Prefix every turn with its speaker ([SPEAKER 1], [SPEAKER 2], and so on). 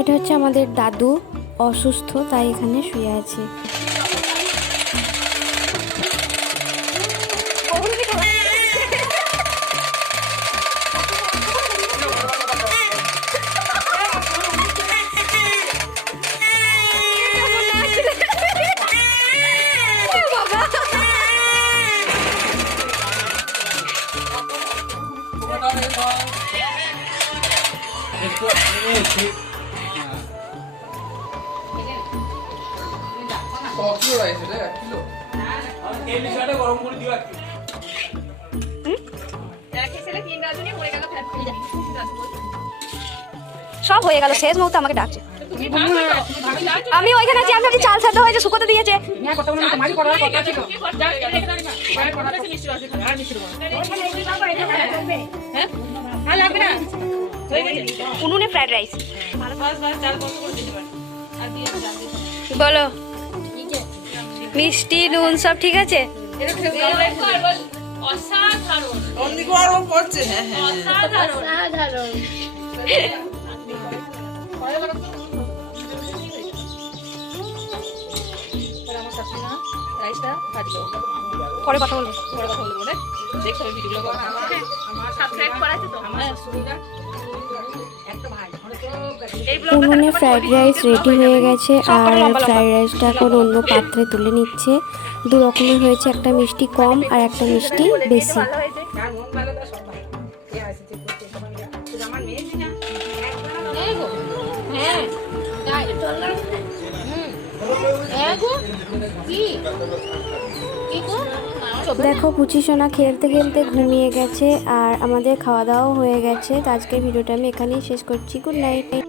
[SPEAKER 1] এটা হচ্ছে আমাদের দাদু অসুস্থ তাই এখানে শুয়ে আছে।
[SPEAKER 2] একটু এই
[SPEAKER 3] কিলো রাইস এটা এক কিলো।
[SPEAKER 2] গরম করে দিও একটু।
[SPEAKER 1] সব হয়ে গেল শেষ মুহূর্তে আমাকে ডাকছে। আমি ওইখানে আছি আমি চাল সেদ্ধ হয়েছে শুকোতে দিয়েছে। উনুনে ফ্রাইড রাইস বলো। মিষ্টি নুন সব ঠিক আছে?
[SPEAKER 3] পড়ছে হ্যাঁ হ্যাঁ
[SPEAKER 4] অসাধারণ।
[SPEAKER 1] পরে কথা বলব।
[SPEAKER 4] সাবস্ক্রাইব করা আছে তো?
[SPEAKER 1] উনুনে ফ্রাইড রাইস রেডি হয়ে গেছে আর ফ্রাইড রাইসটা এখন অন্য পাত্রে তুলে নিচ্ছে। দু রকমের হয়েছে একটা মিষ্টি কম আর একটা মিষ্টি বেশি। দেখো পুচি সোনা খেলতে খেলতে ঘুমিয়ে গেছে আর আমাদের খাওয়া দাওয়াও হয়ে গেছে। তো আজকের ভিডিওটা আমি এখানেই শেষ করছি। Good night